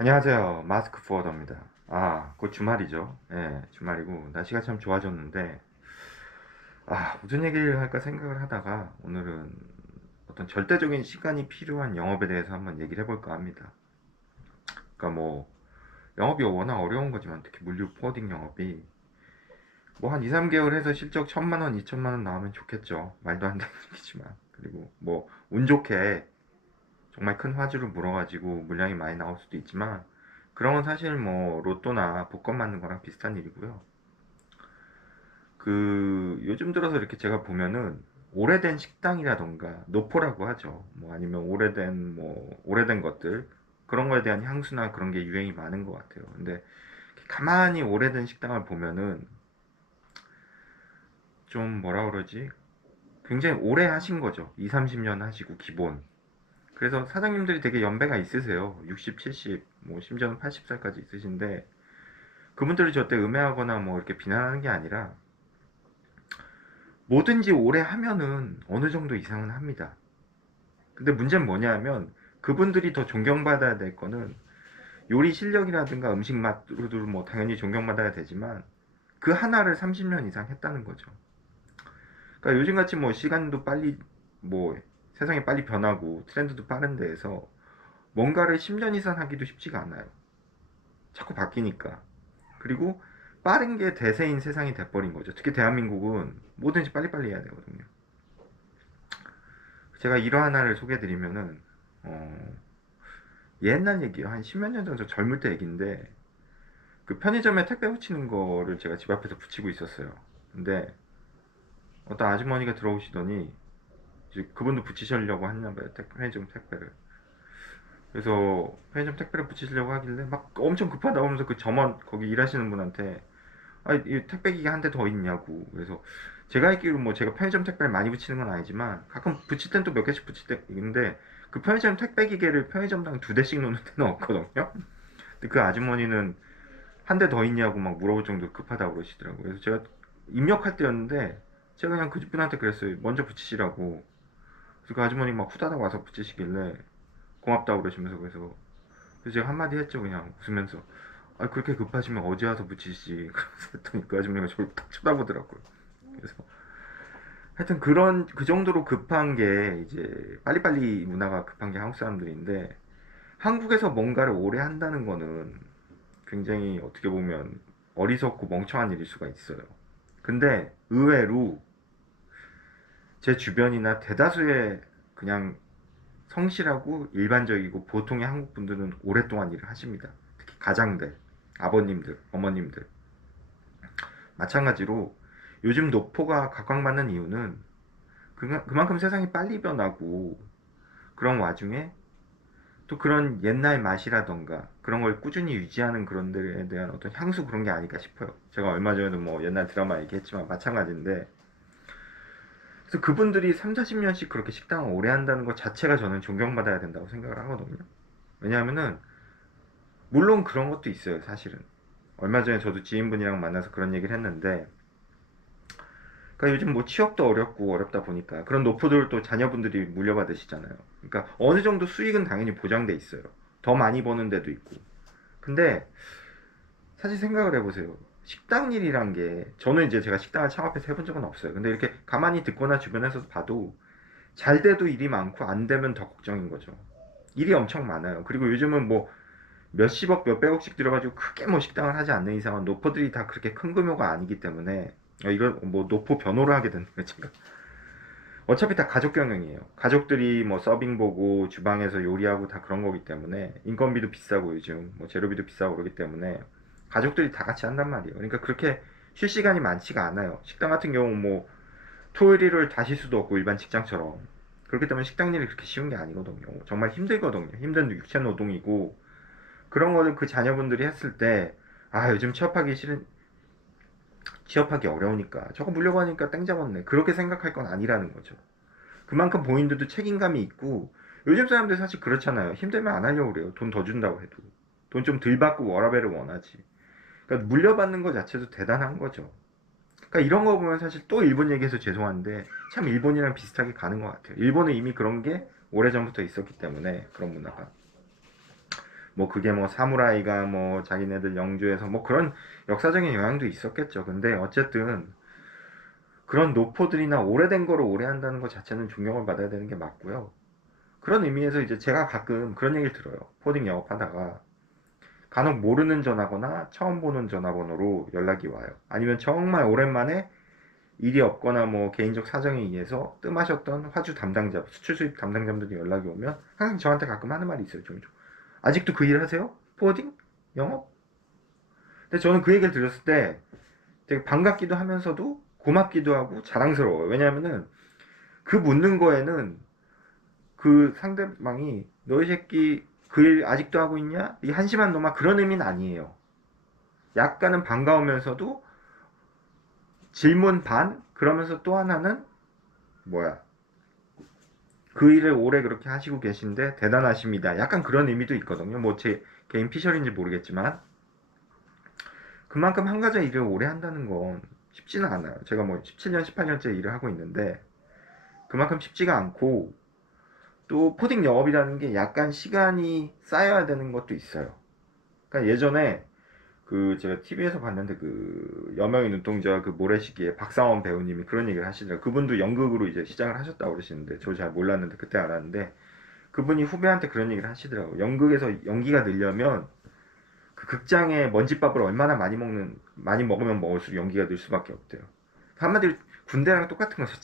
안녕하세요. 마스크 포워더입니다. 곧 주말이죠. 예, 주말이고, 날씨가 참 좋아졌는데, 무슨 얘기를 할까 생각을 하다가, 오늘은 어떤 절대적인 시간이 필요한 영업에 대해서 한번 얘기를 해볼까 합니다. 그러니까 뭐, 영업이 워낙 어려운 거지만, 특히 물류 포워딩 영업이, 뭐 한 2, 3개월 해서 실적 1,000만 원, 2천만 원 나오면 좋겠죠. 말도 안 되는 얘기지만. 그리고 뭐, 운 좋게 정말 큰 화주를 물어가지고 물량이 많이 나올 수도 있지만, 그런 건 사실 뭐 로또나 복권 맞는 거랑 비슷한 일이고요. 요즘 들어서 이렇게 제가 보면은 오래된 식당이라던가 노포라고 하죠. 뭐 아니면 오래된 것들 그런 거에 대한 향수나 그런 게 유행이 많은 것 같아요. 근데 가만히 오래된 식당을 보면은 좀 뭐라 그러지? 굉장히 오래 하신 거죠. 2, 30년 하시고 기본. 그래서 사장님들이 되게 연배가 있으세요. 60, 70, 뭐 심지어는 80살까지 있으신데 그분들이 저때 음해하거나 뭐 이렇게 비난하는 게 아니라 뭐든지 오래 하면은 어느 정도 이상은 합니다. 근데 문제는 뭐냐면 그분들이 더 존경받아야 될 거는 요리 실력이라든가 음식 맛으로도 뭐 당연히 존경받아야 되지만 그 하나를 30년 이상 했다는 거죠. 그러니까 요즘같이 뭐 시간도 빨리 뭐 세상이 빨리 변하고 트렌드도 빠른 데에서 뭔가를 10년 이상 하기도 쉽지가 않아요. 자꾸 바뀌니까. 그리고 빠른 게 대세인 세상이 돼버린 거죠. 특히 대한민국은 뭐든지 빨리빨리 해야 되거든요. 제가 일화 하나를 소개해드리면은 어, 옛날 얘기예요. 한 십몇 년 전저 젊을 때 얘기인데 그 편의점에 택배 붙이는 거를 제가 집 앞에서 붙이고 있었어요. 근데 어떤 아주머니가 들어오시더니 이제 그분도 붙이시려고 했나 봐요. 편의점 택배를. 그래서 편의점 택배를 붙이시려고 하길래 막 엄청 급하다고 하면서 그 점원 거기 일하시는 분한테 이 택배기가 한 대 더 있냐고. 그래서 제가 알기로 뭐 제가 편의점 택배를 많이 붙이는 건 아니지만 가끔 붙일 땐 또 몇 개씩 붙일 때 있는데 그 편의점 택배 기계를 편의점당 2대씩 놓는 데는 없거든요. 근데 그 아주머니는 한 대 더 있냐고 막 물어볼 정도로 급하다고 그러시더라고요. 그래서 제가 입력할 때였는데 제가 그냥 그 분한테 그랬어요. 먼저 붙이시라고. 그래서 그 아주머니 막 후다닥 와서 붙이시길래 고맙다고 그러시면서 그래서 제가 한마디 했죠. 그냥 웃으면서 그렇게 급하시면 어제 와서 붙이시지. 그랬더니 그 아주머니가 저를 딱 쳐다보더라고요. 그래서 하여튼 그 정도로 급한 게 이제 빨리빨리 문화가 급한 게 한국 사람들인데 한국에서 뭔가를 오래 한다는 거는 굉장히 어떻게 보면 어리석고 멍청한 일일 수가 있어요. 근데 의외로 제 주변이나 대다수의 그냥 성실하고 일반적이고 보통의 한국 분들은 오랫동안 일을 하십니다. 특히 가장들, 아버님들, 어머님들. 마찬가지로 요즘 노포가 각광받는 이유는 그만큼 세상이 빨리 변하고 그런 와중에 또 그런 옛날 맛이라던가 그런 걸 꾸준히 유지하는 그런 데에 대한 어떤 향수 그런 게 아닐까 싶어요. 제가 얼마 전에도 뭐 옛날 드라마 얘기했지만 마찬가지인데 그래서 그분들이 3, 40년씩 그렇게 식당을 오래 한다는 것 자체가 저는 존경받아야 된다고 생각을 하거든요. 왜냐하면은 물론 그런 것도 있어요, 사실은. 얼마 전에 저도 지인분이랑 만나서 그런 얘기를 했는데 그러니까 요즘 뭐 취업도 어렵고 어렵다 보니까 그런 노포들도 자녀분들이 물려받으시잖아요. 그러니까 어느 정도 수익은 당연히 보장돼 있어요. 더 많이 버는 데도 있고. 근데 사실 생각을 해보세요. 식당 일이란 게 저는 이제 제가 식당을 창업해서 해본 적은 없어요. 근데 이렇게 가만히 듣거나 주변에서 봐도 잘 돼도 일이 많고 안 되면 더 걱정인 거죠. 일이 엄청 많아요. 그리고 요즘은 뭐 몇십억, 몇백억씩 들어가지고 크게 뭐 식당을 하지 않는 이상은 노포들이 다 그렇게 큰 규모가 아니기 때문에 이런 뭐 노포 변호를 하게 되는 거죠. 어차피 다 가족 경영이에요. 가족들이 뭐 서빙 보고 주방에서 요리하고 다 그런 거기 때문에 인건비도 비싸고 요즘 뭐 재료비도 비싸고 그러기 때문에 가족들이 다 같이 한단 말이에요. 그러니까 그렇게 쉴 시간이 많지가 않아요. 식당 같은 경우 뭐 토요일 일요일 다 쉴 수도 없고 일반 직장처럼 그렇기 때문에 식당 일이 그렇게 쉬운 게 아니거든요. 정말 힘들거든요. 힘든 육체 노동이고 그런 거를 그 자녀분들이 했을 때 요즘 취업하기 어려우니까 저거 물려받으니까 땡 잡았네 그렇게 생각할 건 아니라는 거죠. 그만큼 본인들도 책임감이 있고 요즘 사람들 사실 그렇잖아요. 힘들면 안 하려고 그래요. 돈 더 준다고 해도 돈 좀 덜 받고 워라밸을 원하지. 그러니까 물려받는 것 자체도 대단한 거죠. 그러니까 이런 거 보면 사실 또 일본 얘기해서 죄송한데 참 일본이랑 비슷하게 가는 것 같아요. 일본은 이미 그런 게 오래전부터 있었기 때문에 그런 문화가 뭐 그게 뭐 사무라이가 뭐 자기네들 영주에서 뭐 그런 역사적인 영향도 있었겠죠. 근데 어쨌든 그런 노포들이나 오래된 거를 오래 한다는 것 자체는 존경을 받아야 되는 게 맞고요. 그런 의미에서 이제 제가 가끔 그런 얘기를 들어요. 포딩 영업하다가 간혹 모르는 전화거나 처음 보는 전화번호로 연락이 와요. 아니면 정말 오랜만에 일이 없거나 뭐 개인적 사정에 의해서 뜸하셨던 화주 담당자, 수출 수입 담당자분들이 연락이 오면 항상 저한테 가끔 하는 말이 있어요. 종종. 아직도 그 일 하세요? 포워딩? 영업? 근데 저는 그 얘기를 들었을 때 되게 반갑기도 하면서도 고맙기도 하고 자랑스러워요. 왜냐하면은 그 묻는 거에는 그 상대방이 너희 새끼 그 일 아직도 하고 있냐? 이 한심한 놈아, 그런 의미는 아니에요. 약간은 반가우면서도 질문 반? 그러면서 또 하나는 뭐야? 그 일을 오래 그렇게 하시고 계신데 대단하십니다. 약간 그런 의미도 있거든요. 뭐 제 개인 피셜인지 모르겠지만 그만큼 한 가지 일을 오래 한다는 건 쉽지는 않아요. 제가 뭐 17년, 18년째 일을 하고 있는데 그만큼 쉽지가 않고, 또 포딩 영업이라는 게 약간 시간이 쌓여야 되는 것도 있어요. 그러니까 예전에 그 제가 TV에서 봤는데 그 여명의 눈동자 그 모래시계의 박상원 배우님이 그런 얘기를 하시더라고요. 그분도 연극으로 이제 시작을 하셨다고 그러시는데 저 잘 몰랐는데 그때 알았는데, 그분이 후배한테 그런 얘기를 하시더라고요. 연극에서 연기가 늘려면 그 극장에 먼지밥을 얼마나 많이 먹으면 먹을수록 연기가 늘 수밖에 없대요. 한마디로 군대랑 똑같은 거죠.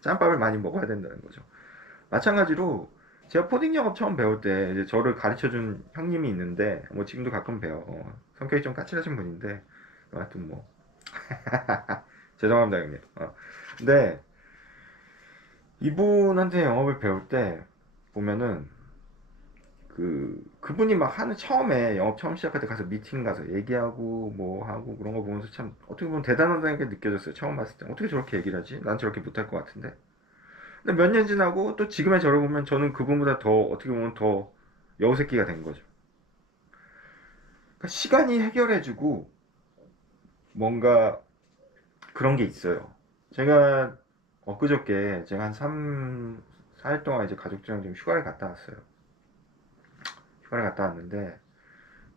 짬밥을 많이 먹어야 된다는 거죠. 마찬가지로 제가 포딩 영업 처음 배울 때 이제 저를 가르쳐준 형님이 있는데 뭐 지금도 가끔 봬요. 성격이 좀 까칠하신 분인데 하여튼 뭐 죄송합니다 형님. 근데 이분한테 영업을 배울 때 보면은 그분이 막 하는 처음에 영업 처음 시작할 때 가서 미팅 가서 얘기하고 뭐 하고 그런 거 보면서 참 어떻게 보면 대단하다는 게 느껴졌어요. 처음 봤을 때 어떻게 저렇게 얘기를 하지? 난 저렇게 못할 것 같은데. 근데 몇 년 지나고 또 지금의 저를 보면 저는 그분보다 더 어떻게 보면 더 여우새끼가 된 거죠. 그러니까 시간이 해결해주고 뭔가 그런 게 있어요. 제가 엊그저께 제가 한 3, 4일 동안 이제 가족들이랑 좀 휴가를 갔다 왔어요. 휴가를 갔다 왔는데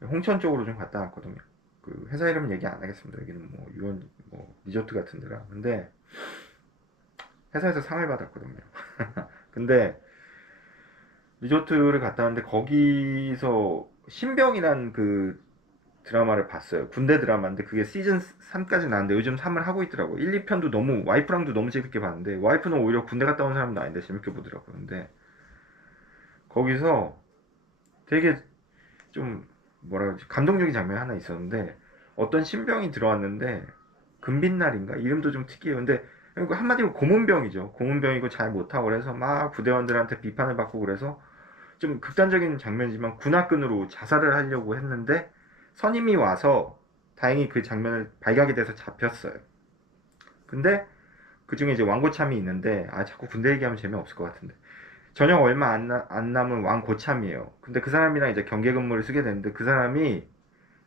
홍천 쪽으로 좀 갔다 왔거든요. 그 회사 이름 얘기 안 하겠습니다. 여기는 뭐 유원 뭐 리조트 같은 데라. 근데 회사에서 상을 받았거든요. 근데 리조트를 갔다 왔는데 거기서 신병이란 그 드라마를 봤어요. 군대 드라마인데 그게 시즌 3까지 나왔는데 요즘 3을 하고 있더라고. 1, 2편도 너무 와이프랑도 너무 재밌게 봤는데 와이프는 오히려 군대 갔다 온 사람도 아닌데 재밌게 보더라고요. 근데 거기서 되게 좀 뭐라 그러지, 감동적인 장면이 하나 있었는데 어떤 신병이 들어왔는데 금빛날인가 이름도 좀 특이해요. 근데 한마디로 고문병이죠. 고문병이고 잘 못하고 그래서 막 부대원들한테 비판을 받고 그래서 좀 극단적인 장면이지만 군화끈으로 자살을 하려고 했는데 선임이 와서 다행히 그 장면을 발각이 돼서 잡혔어요. 근데 그 중에 이제 왕고참이 있는데 자꾸 군대 얘기하면 재미없을 것 같은데 전역 얼마 안 남은 왕고참이에요. 근데 그 사람이랑 이제 경계 근무를 쓰게 되는데 그 사람이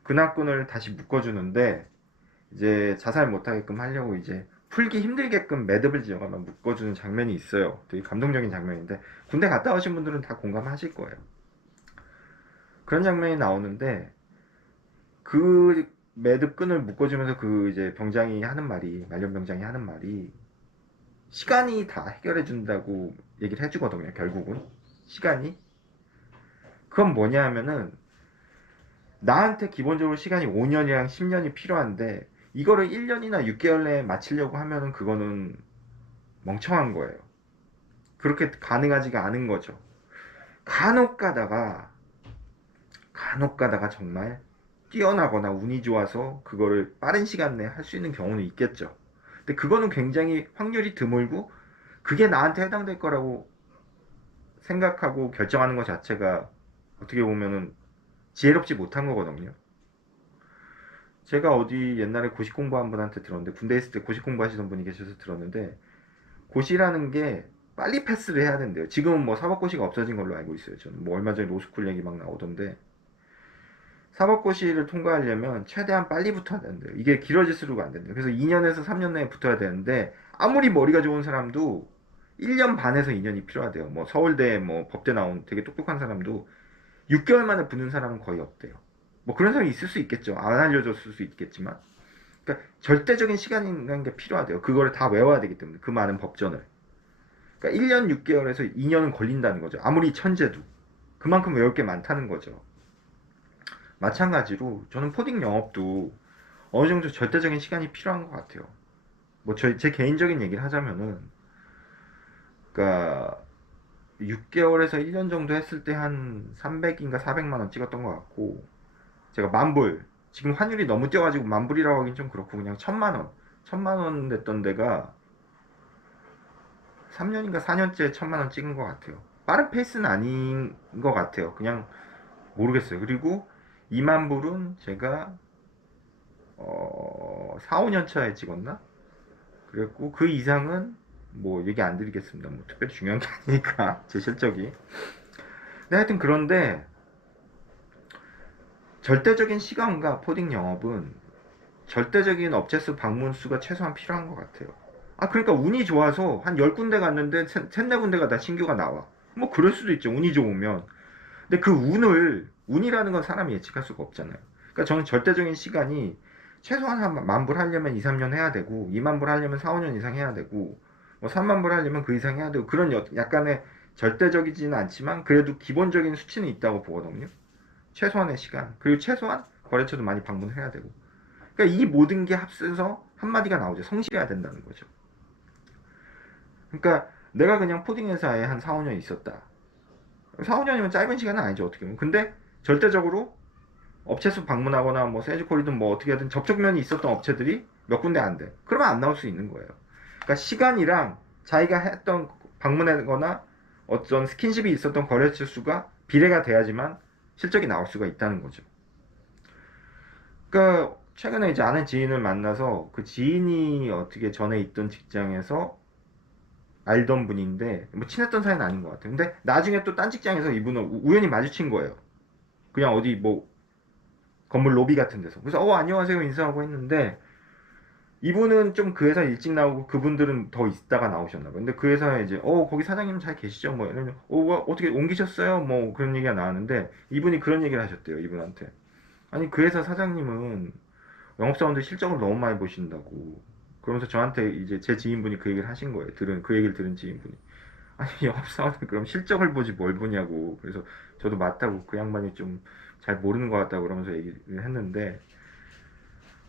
근학군을 다시 묶어주는데 이제 자살 못하게끔 하려고 이제 풀기 힘들게끔 매듭을 지어가며 묶어주는 장면이 있어요. 되게 감동적인 장면인데 군대 갔다 오신 분들은 다 공감하실 거예요. 그런 장면이 나오는데 그 매듭 끈을 묶어주면서 그 이제 병장이 하는 말이, 말년 병장이 하는 말이 시간이 다 해결해 준다고 얘기를 해주거든요. 결국은 시간이, 그건 뭐냐 하면은 나한테 기본적으로 시간이 5년이랑 10년이 필요한데 이거를 1년이나 6개월 내에 마치려고 하면은 그거는 멍청한 거예요. 그렇게 가능하지가 않은 거죠. 간혹 가다가 정말 뛰어나거나 운이 좋아서 그거를 빠른 시간 내에 할 수 있는 경우는 있겠죠. 근데 그거는 굉장히 확률이 드물고 그게 나한테 해당될 거라고 생각하고 결정하는 것 자체가 어떻게 보면은 지혜롭지 못한 거거든요. 제가 어디 옛날에 고시 공부한 분한테 들었는데, 군대 있을 때 고시 공부하시던 분이 계셔서 들었는데 고시라는 게 빨리 패스를 해야 된대요. 지금은 뭐 사법고시가 없어진 걸로 알고 있어요. 저는 뭐 얼마 전에 로스쿨 얘기 막 나오던데 사법고시를 통과하려면 최대한 빨리 붙어야 된대요. 이게 길어질수록 안 된대요. 그래서 2년에서 3년 내에 붙어야 되는데 아무리 머리가 좋은 사람도 1년 반에서 2년이 필요하대요. 뭐 서울대 뭐 법대 나온 되게 똑똑한 사람도 6개월 만에 붙는 사람은 거의 없대요. 뭐 그런 사람이 있을 수 있겠죠. 안 알려줬을 수 있겠지만. 그러니까 절대적인 시간이라는 게 필요하대요. 그거를 다 외워야 되기 때문에 그 많은 법전을. 그러니까 1년 6개월에서 2년은 걸린다는 거죠. 아무리 천재도. 그만큼 외울 게 많다는 거죠. 마찬가지로 저는 코딩 영업도 어느 정도 절대적인 시간이 필요한 것 같아요. 뭐 제 개인적인 얘기를 하자면은, 그러니까 6개월에서 1년 정도 했을 때 한 300인가 400만 원 찍었던 것 같고, 제가 만불, 지금 환율이 너무 뛰어가지고 만불이라고 하긴 좀 그렇고 그냥 1000만 원 됐던 데가 3년인가 4년째 1000만 원 찍은 것 같아요. 빠른 페이스는 아닌 것 같아요. 그냥 모르겠어요. 그리고 2만 불은 제가 4, 5년 차에 찍었나? 그랬고 그 이상은 뭐 얘기 안 드리겠습니다. 뭐 특별히 중요한 게 아니니까 제 실적이. 근데 하여튼 그런데 절대적인 시간과 포딩 영업은 절대적인 업체 수 방문 수가 최소한 필요한 것 같아요. 아 그러니까 운이 좋아서 한 10군데 갔는데 셋네 군데가 다 신규가 나와. 뭐 그럴 수도 있죠. 운이 좋으면. 근데 그 운이라는 건 사람이 예측할 수가 없잖아요. 그러니까 저는 절대적인 시간이 최소한 한 만불 하려면 2, 3년 해야 되고 2만 불 하려면 4, 5년 이상 해야 되고 뭐 3만 불 하려면 그 이상 해야 되고 그런 약간의 절대적이지는 않지만 그래도 기본적인 수치는 있다고 보거든요. 최소한의 시간 그리고 최소한 거래처도 많이 방문해야 되고 그러니까 이 모든 게 합쳐서 한마디가 나오죠. 성실해야 된다는 거죠. 그러니까 내가 그냥 포딩 회사에 한 4, 5년 있었다. 4, 5년이면 짧은 시간은 아니죠. 어떻게 보면. 근데 절대적으로 업체 수 방문하거나 뭐 세일즈콜이든 뭐 어떻게 하든 접촉면이 있었던 업체들이 몇 군데 안 돼. 그러면 안 나올 수 있는 거예요. 그러니까 시간이랑 자기가 했던 방문하거나 어떤 스킨십이 있었던 거래처 수가 비례가 돼야지만 실적이 나올 수가 있다는 거죠. 그러니까 최근에 이제 아는 지인을 만나서 그 지인이 어떻게 전에 있던 직장에서 알던 분인데 뭐 친했던 사이는 아닌 것 같아요. 근데 나중에 또 딴 직장에서 이분을 우연히 마주친 거예요. 그냥 어디 뭐 건물 로비 같은 데서. 그래서 안녕하세요 인사하고 했는데 이분은 좀 그 회사 일찍 나오고 그분들은 더 있다가 나오셨나 봐요. 근데 그 회사에 이제 거기 사장님 잘 계시죠? 뭐 이러면 어떻게 옮기셨어요? 뭐 그런 얘기가 나왔는데 이분이 그런 얘기를 하셨대요. 이분한테. 아니 그 회사 사장님은 영업사원들 실적을 너무 많이 보신다고. 그러면서 저한테 이제 제 지인분이 그 얘기를 하신 거예요. 그 얘기를 들은 지인분이. 아니 영업사원은 그럼 실적을 보지 뭘 보냐고. 그래서 저도 맞다고 그 양반이 좀 잘 모르는 것 같다고 그러면서 얘기를 했는데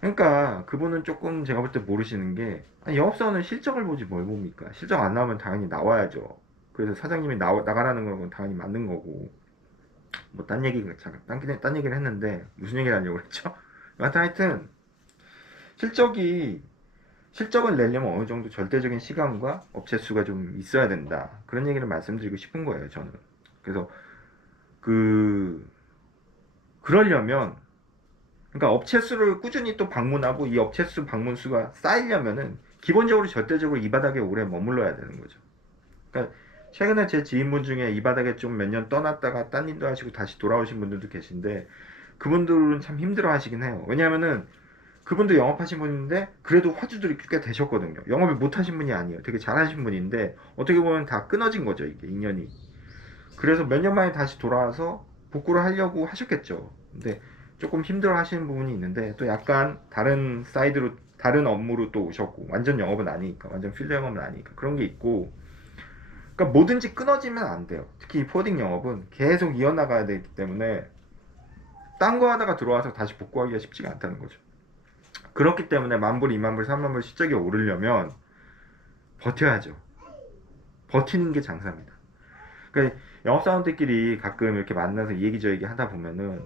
그러니까 그분은 조금 제가 볼 때 모르시는 게 아니, 영업사원은 실적을 보지 뭘 봅니까? 실적 안 나오면 당연히 나와야죠. 그래서 사장님이 나가라는 건 당연히 맞는 거고 뭐 딴 얘기를 했는데 무슨 얘기를 하려고 그랬죠? 하여튼 실적을 내려면 어느 정도 절대적인 시간과 업체 수가 좀 있어야 된다. 그런 얘기를 말씀드리고 싶은 거예요, 저는. 그래서 그러려면 그러니까 업체 수를 꾸준히 또 방문하고 이 업체 수 방문 수가 쌓이려면은 기본적으로 절대적으로 이 바닥에 오래 머물러야 되는 거죠. 그러니까 최근에 제 지인분 중에 이 바닥에 좀 몇 년 떠났다가 딴 일도 하시고 다시 돌아오신 분들도 계신데 그분들은 참 힘들어 하시긴 해요. 왜냐면은 그분도 영업하신 분인데 그래도 화주들이 꽤 되셨거든요. 영업을 못 하신 분이 아니에요. 되게 잘하신 분인데 어떻게 보면 다 끊어진 거죠. 이게 인연이. 그래서 몇 년 만에 다시 돌아와서 복구를 하려고 하셨겠죠. 근데 조금 힘들어 하시는 부분이 있는데 또 약간 다른 사이드로 다른 업무로 또 오셨고 완전 영업은 아니니까 완전 필드 영업은 아니니까 그런 게 있고 그러니까 뭐든지 끊어지면 안 돼요. 특히 이 포딩 영업은 계속 이어나가야 되기 때문에 딴 거 하다가 들어와서 다시 복구하기가 쉽지가 않다는 거죠. 그렇기 때문에 만불, 2만불, 3만불 실적이 오르려면 버텨야죠. 버티는 게 장사입니다. 그러니까 영업사원들끼리 가끔 이렇게 만나서 이 얘기 저 얘기 하다 보면은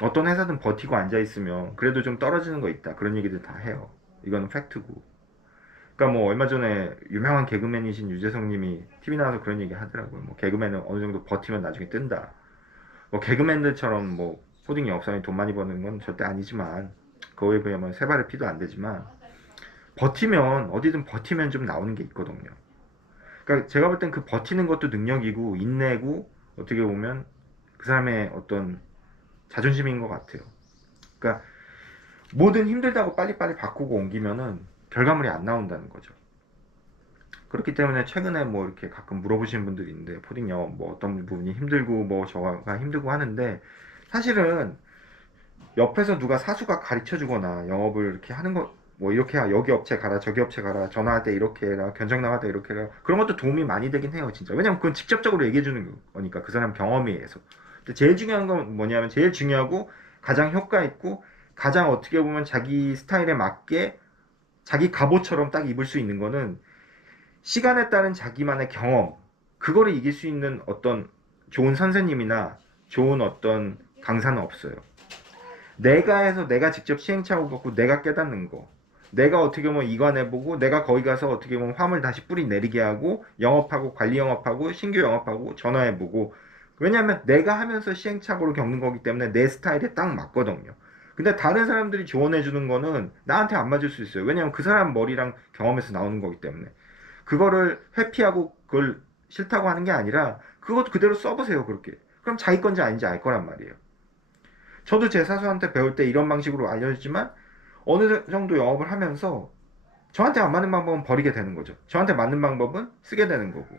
어떤 회사든 버티고 앉아있으면 그래도 좀 떨어지는 거 있다. 그런 얘기들 다 해요. 이거는 팩트고. 그러니까 뭐 얼마 전에 유명한 개그맨이신 유재석 님이 TV 나와서 그런 얘기 하더라고요. 뭐 개그맨은 어느 정도 버티면 나중에 뜬다. 뭐 개그맨들처럼 뭐 코딩 영업사원이 돈 많이 버는 건 절대 아니지만 거기에 비하면 세 발의 피도 안 되지만 버티면 어디든 버티면 좀 나오는 게 있거든요. 그러니까 제가 볼 땐 그 버티는 것도 능력이고 인내고 어떻게 보면 그 사람의 어떤 자존심인 것 같아요. 그러니까 뭐든 힘들다고 빨리빨리 바꾸고 옮기면은 결과물이 안 나온다는 거죠. 그렇기 때문에 최근에 뭐 이렇게 가끔 물어보시는 분들이 있는데 코딩 영업 뭐 어떤 부분이 힘들고 뭐 저가 힘들고 하는데 사실은 옆에서 누가 사수가 가르쳐 주거나 영업을 이렇게 하는 거 뭐 이렇게 여기 업체 가라 저기 업체 가라 전화할 때 이렇게 해라 견적 나갈 때 이렇게 해라 그런 것도 도움이 많이 되긴 해요 진짜. 왜냐면 그건 직접적으로 얘기해 주는 거니까 그 사람 경험에 의해서. 근데 제일 중요한 건 뭐냐면 제일 중요하고 가장 효과 있고 가장 어떻게 보면 자기 스타일에 맞게 자기 갑옷처럼 딱 입을 수 있는 거는 시간에 따른 자기만의 경험, 그거를 이길 수 있는 어떤 좋은 선생님이나 좋은 어떤 강사는 없어요. 내가 해서 내가 직접 시행착오 겪고 내가 깨닫는 거, 내가 어떻게 보면 이관해보고 내가 거기 가서 어떻게 보면 화물 다시 뿌리 내리게 하고 영업하고 관리 영업하고 신규 영업하고 전화해보고. 왜냐하면 내가 하면서 시행착오를 겪는 거기 때문에 내 스타일에 딱 맞거든요. 근데 다른 사람들이 조언해주는 거는 나한테 안 맞을 수 있어요. 왜냐하면 그 사람 머리랑 경험에서 나오는 거기 때문에. 그거를 회피하고 그걸 싫다고 하는 게 아니라 그것도 그대로 써보세요. 그렇게 그럼 자기 건지 아닌지 알 거란 말이에요. 저도 제 사수한테 배울 때 이런 방식으로 알려주지만 어느 정도 영업을 하면서 저한테 안 맞는 방법은 버리게 되는 거죠. 저한테 맞는 방법은 쓰게 되는 거고.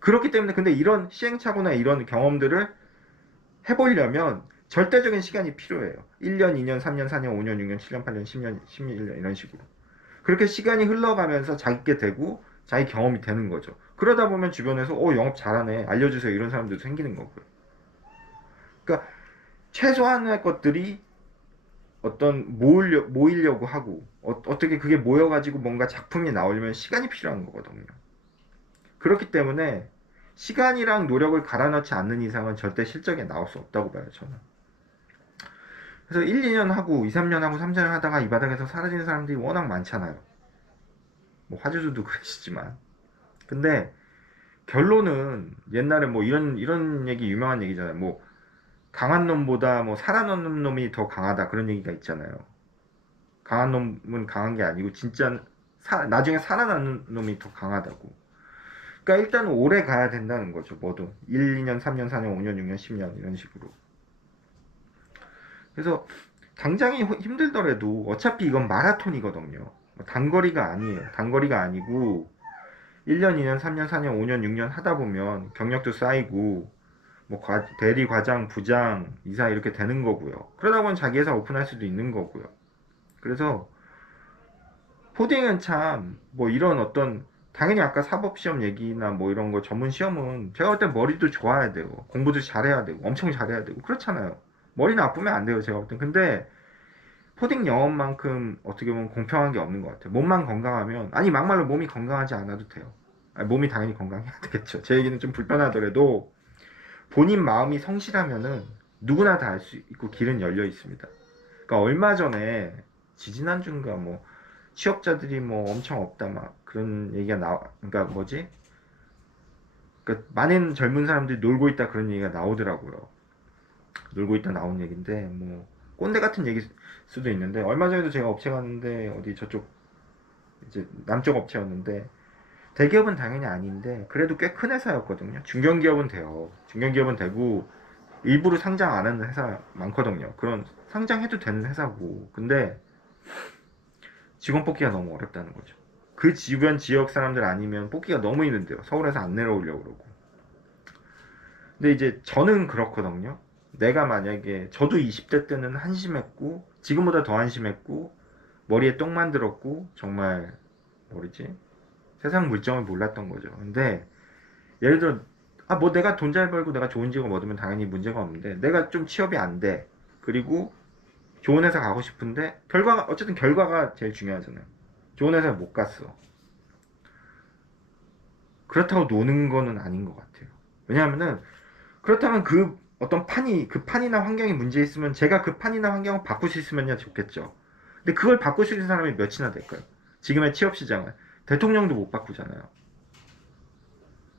그렇기 때문에 근데 이런 시행착오나 이런 경험들을 해보려면 절대적인 시간이 필요해요. 1년, 2년, 3년, 4년, 5년, 6년, 7년, 8년, 10년, 11년 이런 식으로. 그렇게 시간이 흘러가면서 자기게 되고 자기 경험이 되는 거죠. 그러다 보면 주변에서 영업 잘하네 알려주세요 이런 사람들도 생기는 거고요. 그러니까 최소한의 것들이 어떤 모이려고 하고 어떻게 그게 모여가지고 뭔가 작품이 나오려면 시간이 필요한 거거든요. 그렇기 때문에 시간이랑 노력을 갈아넣지 않는 이상은 절대 실적에 나올 수 없다고 봐요 저는. 그래서 1, 2년 하고 2, 3년 하고 3, 4년 하다가 이 바닥에서 사라지는 사람들이 워낙 많잖아요. 뭐 화주들도 그러시지만. 근데 결론은 옛날에 뭐 이런 얘기 유명한 얘기잖아요. 뭐 강한 놈보다 뭐 살아남는 놈이 더 강하다 그런 얘기가 있잖아요. 강한 놈은 강한 게 아니고 진짜 나중에 살아남는 놈이 더 강하다고. 그러니까 일단 오래 가야 된다는 거죠. 뭐도 1, 2년, 3년, 4년, 5년, 6년, 10년 이런 식으로. 그래서 당장이 힘들더라도 어차피 이건 마라톤이거든요. 단거리가 아니에요. 단거리가 아니고 1년, 2년, 3년, 4년, 5년, 6년 하다 보면 경력도 쌓이고 뭐 대리, 과장, 부장, 이사 이렇게 되는 거고요. 그러다 보면 자기 회사 오픈할 수도 있는 거고요. 그래서 코딩은 참 뭐 이런 어떤 당연히 아까 사법시험 얘기나 뭐 이런 거 전문 시험은 제가 볼 땐 머리도 좋아야 되고 공부도 잘해야 되고 엄청 잘해야 되고 그렇잖아요. 머리 나쁘면 안 돼요 제가 볼 땐. 근데 코딩 영업만큼 어떻게 보면 공평한 게 없는 것 같아요. 몸만 건강하면 아니 막말로 몸이 건강하지 않아도 돼요. 아니, 몸이 당연히 건강해야 되겠죠. 제 얘기는 좀 불편하더라도 본인 마음이 성실하면은 누구나 다 할 수 있고 길은 열려 있습니다. 그러니까 얼마 전에 지지난주인가 뭐 취업자들이 뭐 엄청 없다 막 그런 얘기가 그러니까 뭐지? 그러니까 많은 젊은 사람들이 놀고 있다 그런 얘기가 나오더라고요. 놀고 있다 나온 얘기인데 뭐 꼰대 같은 얘기일 수도 있는데 얼마 전에도 제가 업체 갔는데 어디 저쪽 이제 남쪽 업체였는데 대기업은 당연히 아닌데 그래도 꽤 큰 회사였거든요. 중견기업은 돼요. 중견기업은 되고 일부러 상장 안 하는 회사 많거든요. 그런 상장해도 되는 회사고. 근데 직원 뽑기가 너무 어렵다는 거죠. 그 주변 지역 사람들 아니면 뽑기가 너무 힘든데요. 서울에서 안 내려오려고 그러고. 근데 이제 저는 그렇거든요. 내가 만약에 저도 20대 때는 한심했고 지금보다 더 한심했고 머리에 똥 만들었고 정말 뭐지? 세상 물정을 몰랐던 거죠. 근데 예를 들어 뭐 내가 돈 잘 벌고 내가 좋은 직업 얻으면 당연히 문제가 없는데 내가 좀 취업이 안 돼. 그리고 좋은 회사 가고 싶은데 어쨌든 결과가 제일 중요하잖아요. 좋은 회사에 못 갔어. 그렇다고 노는 거는 아닌 것 같아요. 왜냐하면은 그렇다면 그 어떤 그 판이나 환경이 문제 있으면 제가 그 판이나 환경을 바꿀 수 있으면야 좋겠죠. 근데 그걸 바꿀 수 있는 사람이 몇이나 될까요? 지금의 취업 시장을 대통령도 못 바꾸잖아요.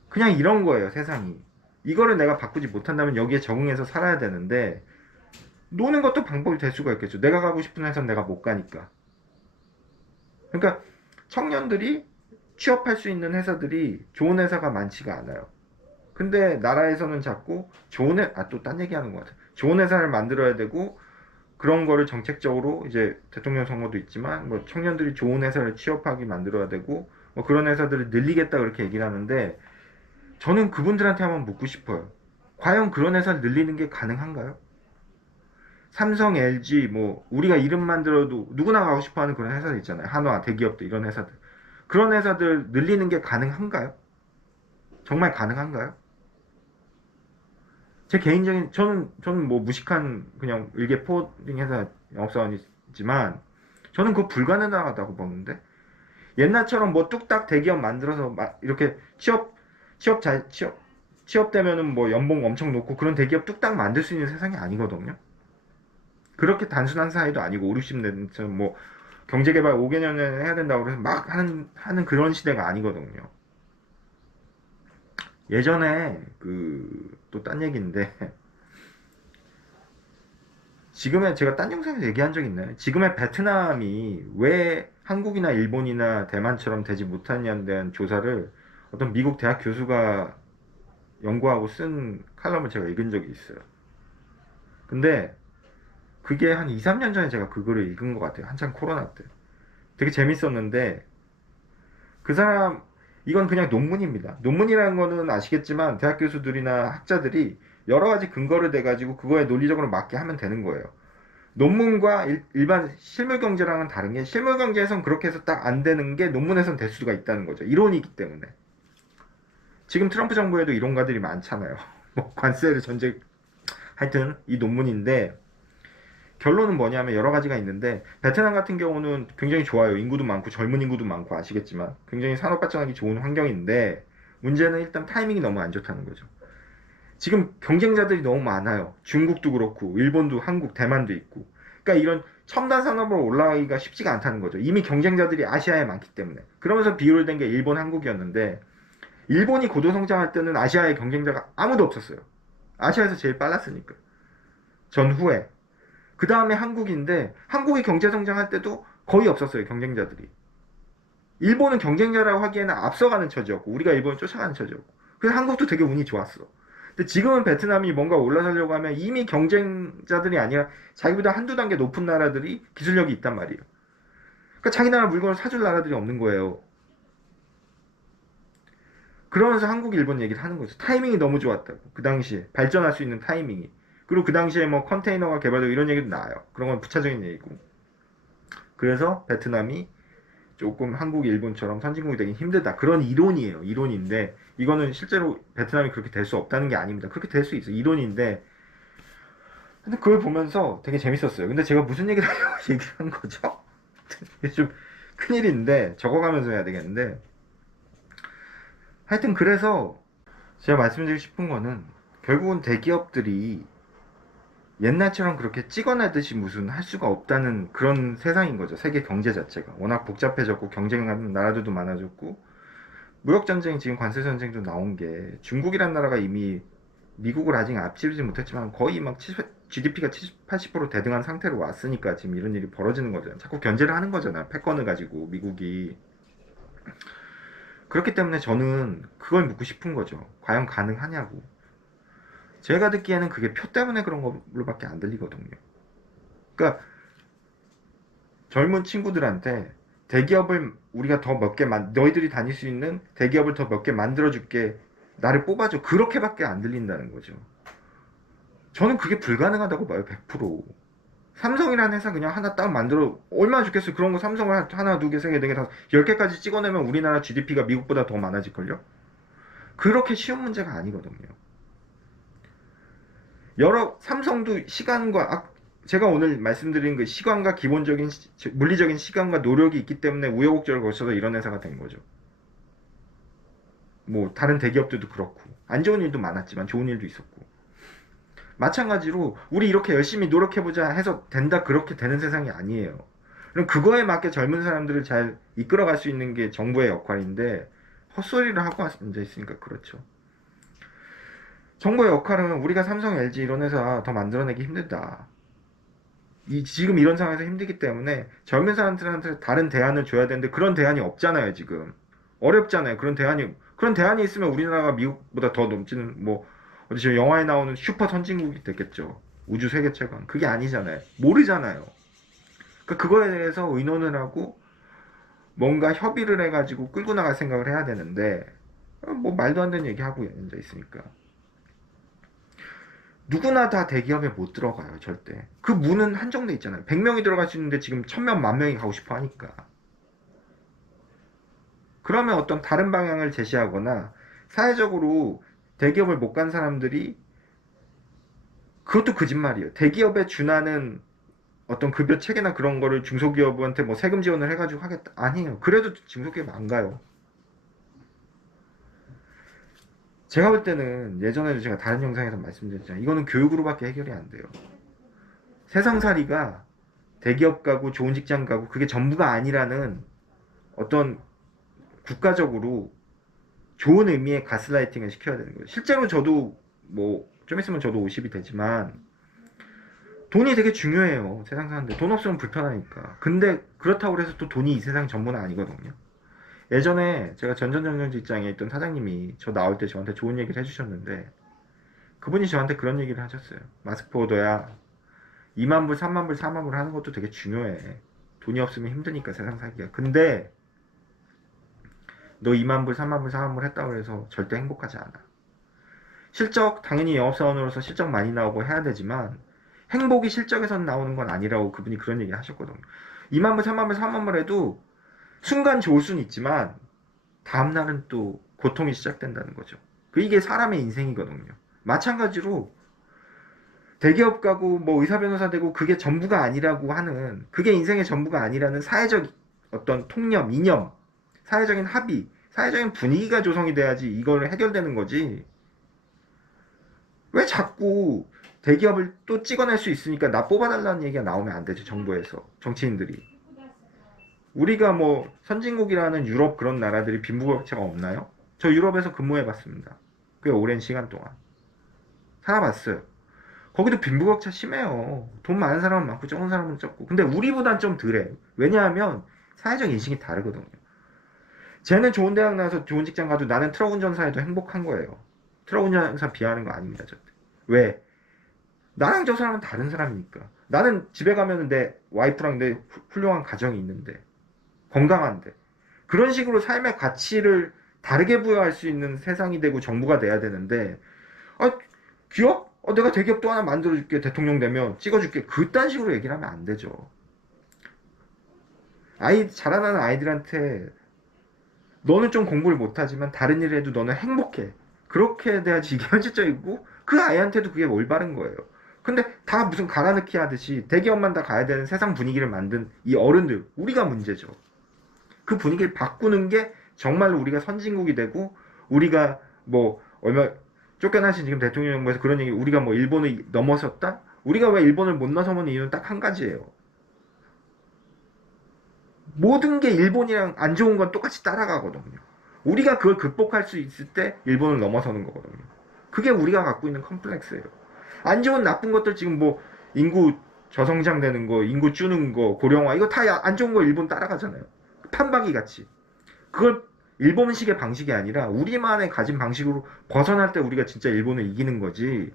그냥 이런 거예요, 세상이. 이거를 내가 바꾸지 못한다면 여기에 적응해서 살아야 되는데 노는 것도 방법이 될 수가 있겠죠. 내가 가고 싶은 회사는 내가 못 가니까. 그러니까 청년들이 취업할 수 있는 회사들이 좋은 회사가 많지가 않아요. 근데 나라에서는 자꾸 또 딴 얘기하는 것 같아요. 좋은 회사를 만들어야 되고 그런 거를 정책적으로 이제 대통령 선거도 있지만 뭐 청년들이 좋은 회사를 취업하게 만들어야 되고 뭐 그런 회사들을 늘리겠다 그렇게 얘기를 하는데 저는 그분들한테 한번 묻고 싶어요. 과연 그런 회사를 늘리는 게 가능한가요? 삼성, LG, 뭐 우리가 이름만 들어도 누구나 가고 싶어하는 그런 회사들 있잖아요. 한화, 대기업들 이런 회사들. 그런 회사들 늘리는 게 가능한가요? 정말 가능한가요? 제 개인적인 저는 뭐 무식한 그냥 일개 포딩 회사 영업사원이지만 저는 그거 불가능하다고 보는데 옛날처럼 뭐 뚝딱 대기업 만들어서 막 이렇게 취업되면은 뭐 연봉 엄청 높고 그런 대기업 뚝딱 만들 수 있는 세상이 아니거든요. 그렇게 단순한 사회도 아니고 5, 60년대처럼 뭐 경제개발 5개년에 해야 된다고 해서 막 하는 그런 시대가 아니거든요. 예전에 그 또 딴 얘기인데 지금의 제가 딴 영상에서 얘기한 적 있나요? 지금의 베트남이 왜 한국이나 일본이나 대만처럼 되지 못하냐에 대한 조사를 어떤 미국 대학 교수가 연구하고 쓴 칼럼을 제가 읽은 적이 있어요. 근데 그게 한 2, 3년 전에 제가 그거를 읽은 것 같아요. 한창 코로나 때. 되게 재밌었는데 그 사람 이건 그냥 논문입니다. 논문이라는 거는 아시겠지만 대학 교수들이나 학자들이 여러 가지 근거를 대 가지고 그거에 논리적으로 맞게 하면 되는 거예요. 논문과 일반 실물 경제랑은 다른 게 실물 경제에선 그렇게 해서 딱 안 되는 게 논문에선 될 수가 있다는 거죠. 이론이기 때문에. 지금 트럼프 정부에도 이론가들이 많잖아요. 뭐 관세를 전제 하여튼 이 논문인데 결론은 뭐냐면 여러 가지가 있는데 베트남 같은 경우는 굉장히 좋아요. 인구도 많고 젊은 인구도 많고 아시겠지만 굉장히 산업 발전하기 좋은 환경인데 문제는 일단 타이밍이 너무 안 좋다는 거죠. 지금 경쟁자들이 너무 많아요. 중국도 그렇고 일본도 한국 대만도 있고 그러니까 이런 첨단 산업으로 올라가기가 쉽지가 않다는 거죠. 이미 경쟁자들이 아시아에 많기 때문에 그러면서 비율된 게 일본 한국이었는데 일본이 고도 성장할 때는 아시아의 경쟁자가 아무도 없었어요. 아시아에서 제일 빨랐으니까 전후에 그 다음에 한국인데 한국이 경제 성장할 때도 거의 없었어요. 경쟁자들이. 일본은 경쟁자라고 하기에는 앞서가는 처지였고 우리가 일본을 쫓아가는 처지였고 그래서 한국도 되게 운이 좋았어. 근데 지금은 베트남이 뭔가 올라서려고 하면 이미 경쟁자들이 아니라 자기보다 한두 단계 높은 나라들이 기술력이 있단 말이에요. 그러니까 자기 나라 물건을 사줄 나라들이 없는 거예요. 그러면서 한국, 일본 얘기를 하는 거죠. 타이밍이 너무 좋았다고. 그 당시에 발전할 수 있는 타이밍이. 그리고 그 당시에 뭐 컨테이너가 개발되고 이런 얘기도 나와요. 그런 건 부차적인 얘기고. 그래서 베트남이 조금 한국, 일본처럼 선진국이 되기 힘들다. 그런 이론이에요. 이론인데 이거는 실제로 베트남이 그렇게 될 수 없다는 게 아닙니다. 그렇게 될 수 있어. 이론인데 근데 그걸 보면서 되게 재밌었어요. 근데 제가 무슨 얘기를 하려고 얘기를 한 거죠? 이게 좀 큰일인데 적어가면서 해야 되겠는데 하여튼 그래서 제가 말씀드리고 싶은 거는 결국은 대기업들이 옛날처럼 그렇게 찍어내듯이 무슨 할 수가 없다는 그런 세상인 거죠. 세계 경제 자체가. 워낙 복잡해졌고 경쟁하는 나라들도 많아졌고 무역전쟁 지금 관세전쟁도 나온 게 중국이란 나라가 이미 미국을 아직 앞지르지 못했지만 거의 막 GDP가 70, 80% 대등한 상태로 왔으니까 지금 이런 일이 벌어지는 거잖아요. 자꾸 견제를 하는 거잖아요. 패권을 가지고 미국이. 그렇기 때문에 저는 그걸 묻고 싶은 거죠. 과연 가능하냐고. 제가 듣기에는 그게 표 때문에 그런 걸로밖에 안 들리거든요. 그러니까 젊은 친구들한테 대기업을 우리가 더 몇 개 너희들이 다닐 수 있는 대기업을 더 몇 개 만들어줄게 나를 뽑아줘 그렇게밖에 안 들린다는 거죠. 저는 그게 불가능하다고 봐요. 100%. 삼성이라는 회사 그냥 하나 딱 만들어 얼마나 좋겠어요. 그런 거 삼성을 하나, 두 개, 세 개, 네 개, 다섯, 10개까지 찍어내면 우리나라 GDP가 미국보다 더 많아질걸요? 그렇게 쉬운 문제가 아니거든요. 삼성도 시간과 제가 오늘 말씀드린 그 시간과 기본적인 물리적인 시간과 노력이 있기 때문에 우여곡절을 거쳐서 이런 회사가 된 거죠. 뭐 다른 대기업들도 그렇고 안 좋은 일도 많았지만 좋은 일도 있었고 마찬가지로 우리 이렇게 열심히 노력해보자 해서 된다 그렇게 되는 세상이 아니에요. 그럼 그거에 맞게 젊은 사람들을 잘 이끌어갈 수 있는 게 정부의 역할인데 헛소리를 하고 앉아 있으니까 그렇죠. 정부의 역할은 우리가 삼성, LG 이런 회사 더 만들어내기 힘들다. 지금 이런 상황에서 힘들기 때문에 젊은 사람들한테 다른 대안을 줘야 되는데 그런 대안이 없잖아요, 지금. 어렵잖아요. 그런 대안이 있으면 우리나라가 미국보다 더 넘치는, 뭐, 어디서 영화에 나오는 슈퍼 선진국이 됐겠죠. 우주 세계 최강. 그게 아니잖아요. 모르잖아요. 그러니까 그거에 대해서 의논을 하고, 뭔가 협의를 해가지고 끌고 나갈 생각을 해야 되는데 뭐 말도 안 되는 얘기하고 앉아 있으니까 누구나 다 대기업에 못 들어가요 절대. 그 문은 한정돼 있잖아요. 100명이 들어갈 수 있는데 지금 1000명, 10,000명이 가고 싶어 하니까. 그러면 어떤 다른 방향을 제시하거나 사회적으로 대기업을 못 간 사람들이 그것도 거짓말이에요. 대기업에 준하는 어떤 급여 체계나 그런 거를 중소기업한테 뭐 세금 지원을 해가지고 하겠다. 아니에요. 그래도 중소기업 안 가요. 제가 볼 때는 예전에도 제가 다른 영상에서 말씀드렸잖아요. 이거는 교육으로밖에 해결이 안 돼요. 세상살이가 대기업 가고 좋은 직장 가고 그게 전부가 아니라는 어떤 국가적으로 좋은 의미의 가스라이팅을 시켜야 되는 거예요. 실제로 저도 뭐 좀 있으면 저도 50이 되지만 돈이 되게 중요해요. 세상 사는데 돈 없으면 불편하니까. 근데 그렇다고 해서 또 돈이 이 세상 전부는 아니거든요. 예전에 제가 전전전전 직장에 있던 사장님이 저 나올 때 저한테 좋은 얘기를 해주셨는데 그분이 저한테 그런 얘기를 하셨어요. 마스크포더야 2만 불, 3만 불, 4만 불 하는 것도 되게 중요해. 돈이 없으면 힘드니까 세상 살기가. 근데 너 2만 불, 3만 불, 4만 불 했다고 해서 절대 행복하지 않아. 실적 당연히 영업사원으로서 실적 많이 나오고 해야 되지만 행복이 실적에서 나오는 건 아니라고 그분이 그런 얘기를 하셨거든요. 2만 불, 3만 불, 4만 불 해도 순간 좋을 수는 있지만 다음날은 또 고통이 시작된다는 거죠. 이게 사람의 인생이거든요. 마찬가지로 대기업 가고 뭐 의사 변호사 되고 그게 전부가 아니라고 하는 그게 인생의 전부가 아니라는 사회적 어떤 통념, 이념, 사회적인 합의, 사회적인 분위기가 조성이 돼야지 이걸 해결되는 거지. 왜 자꾸 대기업을 또 찍어낼 수 있으니까 나 뽑아달라는 얘기가 나오면 안 되죠. 정부에서 정치인들이. 우리가 뭐 선진국이라는 유럽 그런 나라들이 빈부격차가 없나요? 저 유럽에서 근무해봤습니다. 꽤 오랜 시간 동안 살아봤어요. 거기도 빈부격차 심해요. 돈 많은 사람은 많고 적은 사람은 적고. 근데 우리보단 좀 덜해. 왜냐하면 사회적 인식이 다르거든요. 쟤는 좋은 대학 나와서 좋은 직장 가도 나는 트럭 운전사에도 행복한 거예요. 트럭 운전사 비하하는 거 아닙니다. 절대. 왜? 나랑 저 사람은 다른 사람이니까. 나는 집에 가면 내 와이프랑 내 훌륭한 가정이 있는데 건강한데 그런 식으로 삶의 가치를 다르게 부여할 수 있는 세상이 되고 정부가 돼야 되는데 기업? 내가 대기업 또 하나 만들어줄게. 대통령 되면 찍어줄게. 그딴 식으로 얘기를 하면 안 되죠. 자라나는 아이들한테 너는 좀 공부를 못하지만 다른 일을 해도 너는 행복해. 그렇게 돼야지 이게 현실적이고 그 아이한테도 그게 올바른 거예요. 근데 다 무슨 갈아넣기 하듯이 대기업만 다 가야 되는 세상 분위기를 만든 이 어른들, 우리가 문제죠. 그 분위기를 바꾸는 게 정말로 우리가 선진국이 되고 우리가 뭐 얼마 쫓겨나신 지금 대통령 정부에서 그런 얘기 우리가 뭐 일본을 넘어섰다? 우리가 왜 일본을 못 넘어서는 이유는 딱 한 가지예요. 모든 게 일본이랑 안 좋은 건 똑같이 따라가거든요. 우리가 그걸 극복할 수 있을 때 일본을 넘어서는 거거든요. 그게 우리가 갖고 있는 컴플렉스예요. 안 좋은 나쁜 것들 지금 뭐 인구 저성장 되는 거, 인구 줄는 거, 고령화 이거 다 안 좋은 거 일본 따라가잖아요. 판박이 같이. 그걸 일본식의 방식이 아니라 우리만의 가진 방식으로 벗어날 때 우리가 진짜 일본을 이기는 거지.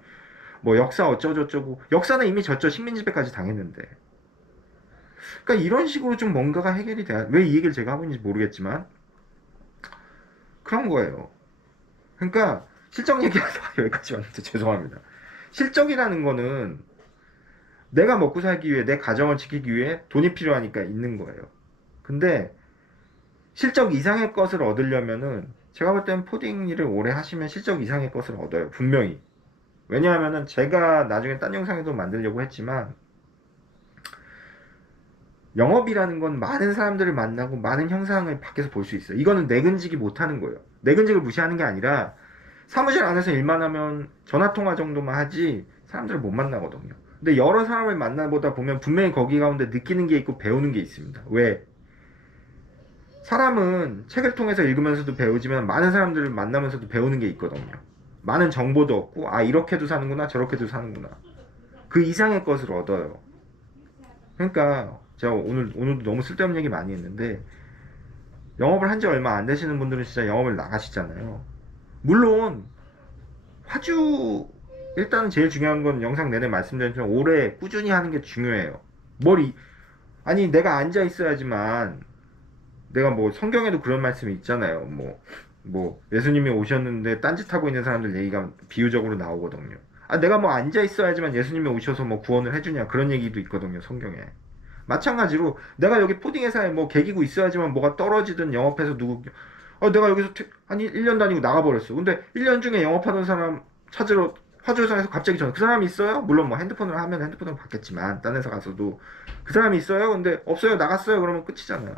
뭐 역사 어쩌고저쩌고 역사는 이미 졌죠. 식민지배까지 당했는데. 그러니까 이런 식으로 좀 뭔가가 해결이 돼야 왜 이 얘기를 제가 하고 있는지 모르겠지만 그런 거예요. 그러니까 실적 얘기하다 여기까지 왔는데 죄송합니다. 실적이라는 거는 내가 먹고 살기 위해 내 가정을 지키기 위해 돈이 필요하니까 있는 거예요. 근데 실적 이상의 것을 얻으려면은 제가 볼 때는 포딩 일을 오래 하시면 실적 이상의 것을 얻어요. 분명히. 왜냐하면은 제가 나중에 딴 영상에도 만들려고 했지만 영업이라는 건 많은 사람들을 만나고 많은 형상을 밖에서 볼 수 있어요. 이거는 내근직이 못하는 거예요. 내근직을 무시하는 게 아니라 사무실 안에서 일만 하면 전화통화 정도만 하지 사람들을 못 만나거든요. 근데 여러 사람을 만나보다 보면 분명히 거기 가운데 느끼는 게 있고 배우는 게 있습니다. 왜? 사람은 책을 통해서 읽으면서도 배우지만 많은 사람들을 만나면서도 배우는 게 있거든요. 많은 정보도 얻고 이렇게도 사는구나 저렇게도 사는구나. 그 이상의 것을 얻어요. 그러니까 제가 오늘도 너무 쓸데없는 얘기 많이 했는데 영업을 한 지 얼마 안 되시는 분들은 진짜 영업을 나가시잖아요. 물론 화주 일단은 제일 중요한 건 영상 내내 말씀드렸지만 오래 꾸준히 하는 게 중요해요. 아니 내가 앉아 있어야지만 내가 뭐 성경에도 그런 말씀이 있잖아요. 뭐 예수님이 오셨는데 딴짓하고 있는 사람들 얘기가 비유적으로 나오거든요. 아, 내가 뭐 앉아 있어야지만 예수님이 오셔서 뭐 구원을 해주냐 그런 얘기도 있거든요, 성경에. 마찬가지로 내가 여기 포딩 회사에 뭐 개기고 있어야지만 뭐가 떨어지든 영업해서 내가 여기서 아니 1년 다니고 나가버렸어. 근데 1년 중에 영업하던 사람 찾으러 화조회사에서 갑자기 그 사람이 있어요? 물론 뭐 핸드폰으로 하면 핸드폰으로 받겠지만 딴 회사 가서도 그 사람이 있어요? 근데 없어요, 나갔어요, 그러면 끝이잖아요.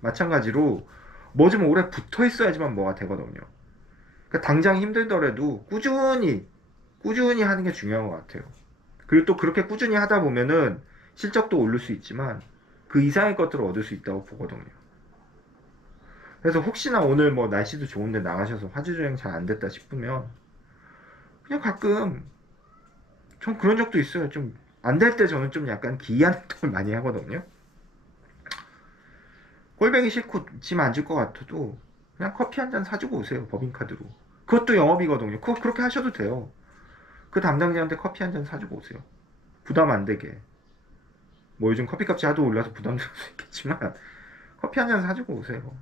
마찬가지로 뭐 좀 오래 붙어 있어야지만 뭐가 되거든요. 그러니까 당장 힘들더라도 꾸준히 하는 게 중요한 것 같아요. 그리고 또 그렇게 꾸준히 하다 보면은 실적도 오를 수 있지만 그 이상의 것들을 얻을 수 있다고 보거든요. 그래서 혹시나 오늘 뭐 날씨도 좋은데 나가셔서 화주여행 잘 안 됐다 싶으면 그냥 가끔 전 그런 적도 있어요. 좀 안 될 때 저는 좀 약간 기이한 행동을 많이 하거든요. 꼴뱅이 싫고 짐 안 줄 것 같아도 그냥 커피 한 잔 사주고 오세요. 법인카드로. 그것도 영업이거든요. 그거 그렇게 하셔도 돼요. 그 담당자한테 커피 한 잔 사주고 오세요. 부담 안 되게. 뭐 요즘 커피값이 하도 올라서 부담될 수 있겠지만 커피 한 잔 사주고 오세요.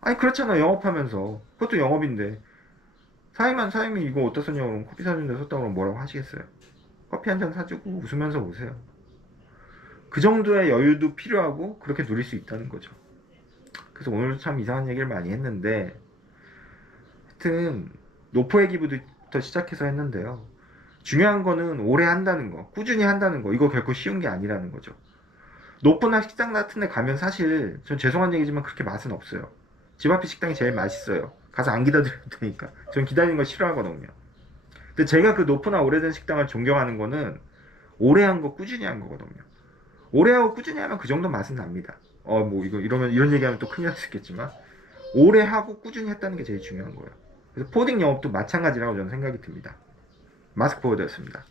아니 그렇잖아, 영업하면서. 그것도 영업인데 사장님이 이거 어디다 썼냐고 그러면 커피 사주는데 썼다고 그러면 뭐라고 하시겠어요. 커피 한 잔 사주고 웃으면서 오세요. 그 정도의 여유도 필요하고 그렇게 누릴 수 있다는 거죠. 그래서 오늘 참 이상한 얘기를 많이 했는데 하여튼 노포의 기부부터 시작해서 했는데요. 중요한 거는 오래 한다는 거, 꾸준히 한다는 거, 이거 결코 쉬운 게 아니라는 거죠. 노포나 식당 같은 데 가면 사실 전 죄송한 얘기지만 그렇게 맛은 없어요. 집 앞에 식당이 제일 맛있어요. 가서 안 기다려도 되니까. 전 기다리는 거 싫어하거든요. 근데 제가 그 노포나 오래된 식당을 존경하는 거는 오래 한 거, 꾸준히 한 거거든요. 오래 하고 꾸준히 하면 그 정도 맛은 납니다. 뭐 이런 얘기하면 또 큰일 날 수 있겠지만 오래 하고 꾸준히 했다는 게 제일 중요한 거예요. 그래서 포딩 영업도 마찬가지라고 저는 생각이 듭니다. 마스크 보여드렸습니다.